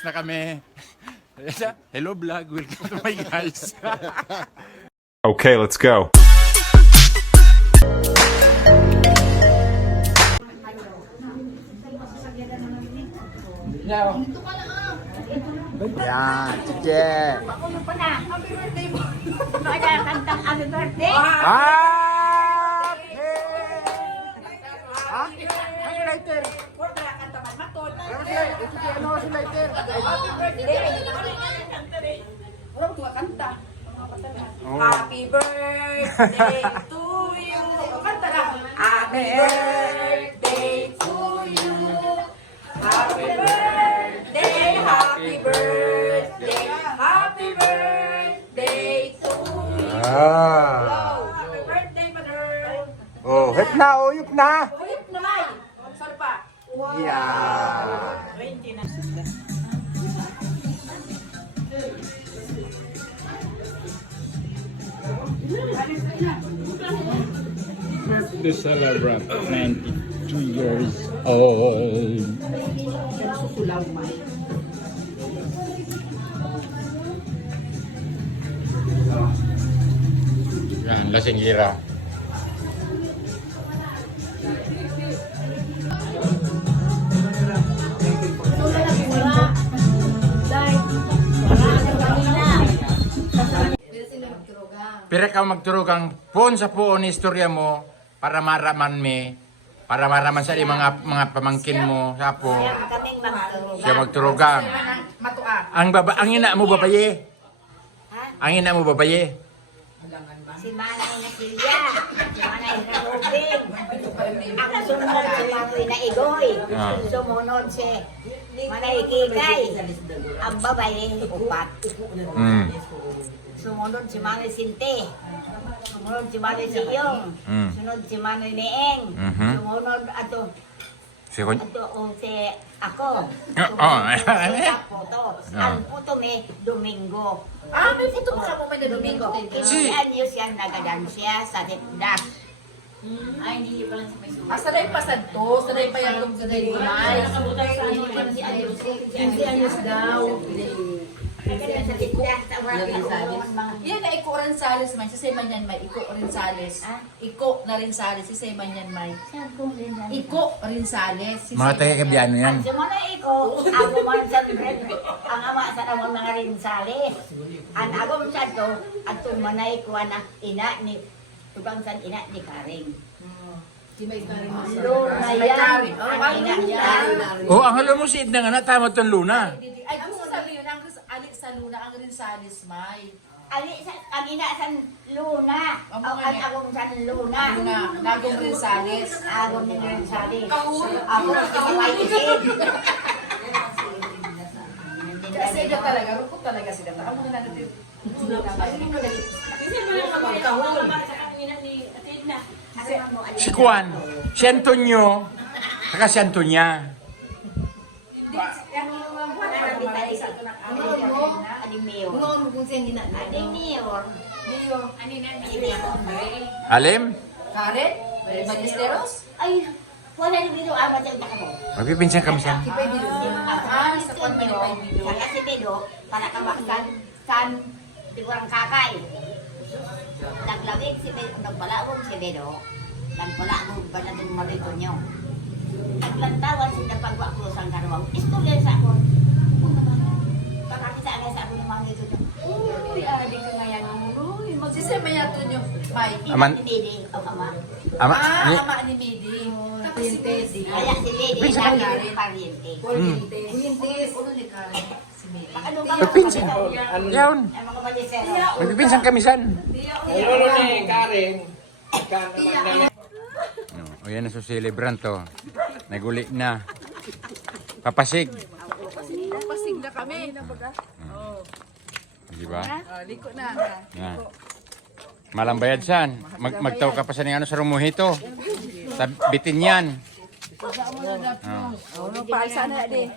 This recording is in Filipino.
na kami. Hello vlog, welcome to my guys. Okay, let's go. Yan, sige. Ano pa na? Happy birthday mo. Ano kaya kantang happy birthday? Ano lighter? Ano si lighter? Happy birthday. Wala ko kanta. Happy birthday to you. Kanta na. Happy birthday to you. Happy birthday, happy birthday, happy birthday to you. Happy birthday, mother. Oh, hep na, uyup na. Uyip na may. Saan pa? Yeah. 20 na. Birthday celebrant, 92 years old. Susulaw man. Yan, lasing gira. Pero ka magturugang puon sa puon istorya mo para maraman para maraman sa mga pamangkin mo sapo. Kaming magturugan. Siya magturugang. Matua. Ang ina mo babaye. Ang ina mo babaye. Si Manay na Silya. Si Manay na Robin. Ang sunod si Manoy na Igoy. Ah. Sumunod si Manay Kikay. Ang babae, upat. Mm. Sumunod si Manoy Sinte. Sumunod si Manoy Siyong. Mm. Sunod si Manoy Neeng. Mhm. Sumunod ato Si o si ako. Oh. Puto. Ah. Ang puto may Domingo. May puto pa mo may na Domingo. Si- 15 anyos yan nagadansya sa Tipdas. Ay, hindi pala sa may sulit. Sanay pa sa to. Sanay pa yan itong sanay ko na. Si anyos daw. Sa Tipdas. Sa Yan na Iko Rensales man. Si Seman yan may. Iko Rensales. Ah? Iko na Rensales. Si Seman yan may. Iko Rensales. Si Mga Seman taga-Kabyano yan. Ang sumana iko, ako man sa ang ama sa namang mga rinsales. Ang agom sa to, at tumanay ko anak ina ni tubang san ina ni Karing. Si may karing mo Luna yan, ang ina niya. Oh, ang halo mo si Edna nga na tama tong Luna. Ay, gusto sabi yun. Ang alit sa Luna. Ang Rensales may. Ang ina san Luna, ang agom san Luna. Luna. Nagong Rensales. Agom ni rinsales. Ako si Maway Isid. Kasi ito talaga. Rupot talaga sila. Ang mga natin. Si Juan, si Antonio, saka si Antonia. Aling Mayor. Aling Mayor. Alim? Karen? Magisteros? Ay, wala yung video ama sa utak mo. Magpipinsan kami sa... Kipay Bilog. Ang sa konyo, sa kasi Bedo, para kamaksan, san, sigurang kakay. Naglawig si Bedo, nagbalawag si Bedo, nagbalawag ba na din malito nyo. Naglantawan si Napagwa ko sa Karawang, istorya sa ako. Pakakita nga sa ako ng mga ito. Uy, adik ka nga yan. Uy, Si Seman yan ito nyo. May. Aman- Hindi, ang ama. Ama, ni, Ama ni Midi. Tapos si Midi. Kaya si Lady, Pinsan lagi pariente. Ulo ni Karen. Si Midi. Ano ba? Magpinsan. Yawn. Ang mga balisero. Magpipinsan kami san. Lolo ni Karen. Ikaw naman na. O yan na sa celebrant to. Naguli na. Papasig. Pasig na kami. Di ba? Liko na. Yan. Malambayad san. Magtaw ka pa sa ano sa rumuhito. Bitin yan. Paal sana di.